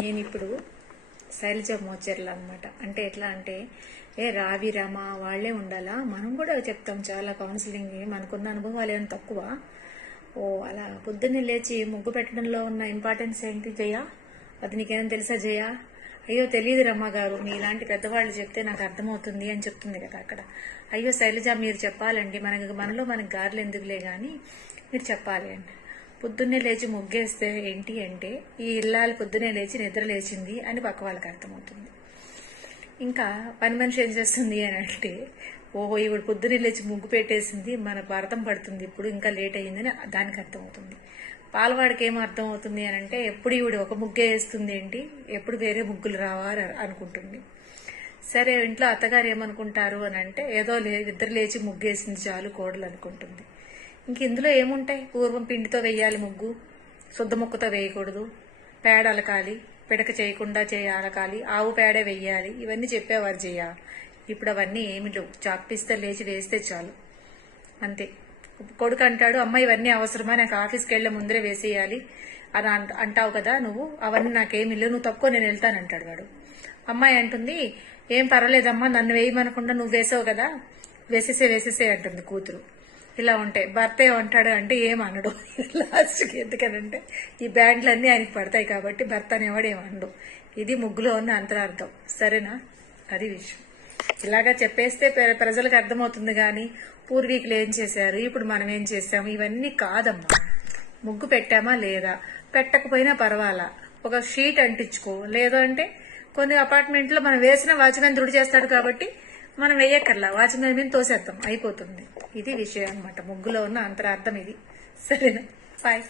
నేను ఇప్పుడు శైలజ మోచర్లు అనమాట. అంటే ఎట్లా అంటే రావి రమ వాళ్లే ఉండాలా, మనం కూడా చెప్తాం చాలా కౌన్సిలింగ్. మనకున్న అనుభవాలు ఏమైనా తక్కువ? అలా పొద్దున్నే లేచి ముగ్గు పెట్టడంలో ఉన్న ఇంపార్టెన్స్ ఏంటి జయ? అది నీకేమైనా తెలుసా జయ? అయ్యో తెలియదు రమ్మ గారు, మీలాంటి పెద్దవాళ్ళు చెప్తే నాకు అర్థమవుతుంది అని చెప్తుంది కదా అక్కడ. అయ్యో శైలజ మీరు చెప్పాలండి, మనలో మనకి గారెలు ఎందుకులే గాని మీరు చెప్పాలి అండి. పొద్దున్నే లేచి ముగ్గేస్తే ఏంటి అంటే ఈ ఇల్లాలు పొద్దున్నే లేచి నిద్ర లేచింది అని పక్క వాళ్ళకి అర్థమవుతుంది. ఇంకా పని మనిషి ఏం చేస్తుంది అని అంటే ఈవిడ పొద్దున్నే లేచి ముగ్గు పెట్టేసింది, మనకు అర్థం పడుతుంది, ఇప్పుడు ఇంకా లేట్ అయ్యిందని దానికి అర్థమవుతుంది. పాలవాడికి ఏం అర్థం అవుతుంది అని అంటే ఎప్పుడు ఈవిడ ఒక ముగ్గే వేస్తుంది ఏంటి, ఎప్పుడు వేరే ముగ్గులు రావా అనుకుంటుంది. సరే ఇంట్లో అత్తగారు ఏమనుకుంటారు అని అంటే ఏదో ఇద్దరు లేచి ముగ్గేసింది చాలు కోడలు అనుకుంటుంది. ఇంక ఇందులో ఏముంటాయి? పూర్వం పిండితో వేయాలి ముగ్గు, శుద్ధ ముక్కతో వేయకూడదు, పేడ అలకాలి, పిడక చేయకుండా అలకాలి, ఆవు పేడే వెయ్యాలి, ఇవన్నీ చెప్పేవారు చెయ్య. ఇప్పుడు అవన్నీ ఏమి లేవు, చాక్పీస్తే లేచి వేస్తే చాలు అంతే. కొడుకు అంటాడు, అమ్మ ఇవన్నీ అవసరమా, నాకు ఆఫీస్కి వెళ్లే ముందరే వేసేయాలి అని అంటావు కదా నువ్వు, అవన్నీ నాకేమి లేవు, నువ్వు తక్కువ నేను వెళ్తానంటాడు వాడు. అమ్మాయి అంటుంది, ఏం పర్వాలేదమ్మా నన్ను వేయమనకుండా నువ్వు వేసావు కదా, వేసేసే అంటుంది కూతురు. ఇలా ఉంటాయి. భర్త ఏమంటాడు అంటే ఏమనడు లాస్ట్కి. ఎందుకనంటే ఈ బ్యాండ్లన్నీ ఆయనకి పడతాయి కాబట్టి భర్త అనేవాడు ఏమనడు. ఇది ముగ్గులో ఉన్న అంతరార్థం. సరేనా? అది విషయం. ఇలాగా చెప్పేస్తే ప్రజలకు అర్థమవుతుంది. కానీ పూర్వీకులు ఏం చేశారు, ఇప్పుడు మనం ఏం చేసాము, ఇవన్నీ కాదమ్మా. ముగ్గు పెట్టామా లేదా, పెట్టకపోయినా పర్వాలా, ఒక షీట్ అంటించుకో. లేదంటే కొన్ని అపార్ట్మెంట్లో మనం వేసిన వాచ్మెన్ దుడి చేస్తాడు కాబట్టి మనం వేయక్కర్లా, వాచ్మెన్ మీద తోసేద్దాం, అయిపోతుంది. ఇది విషయం అన్నమాట. ముగ్గులో ఉన్న అంతరార్థం ఇది. సరేనా? బాయ్.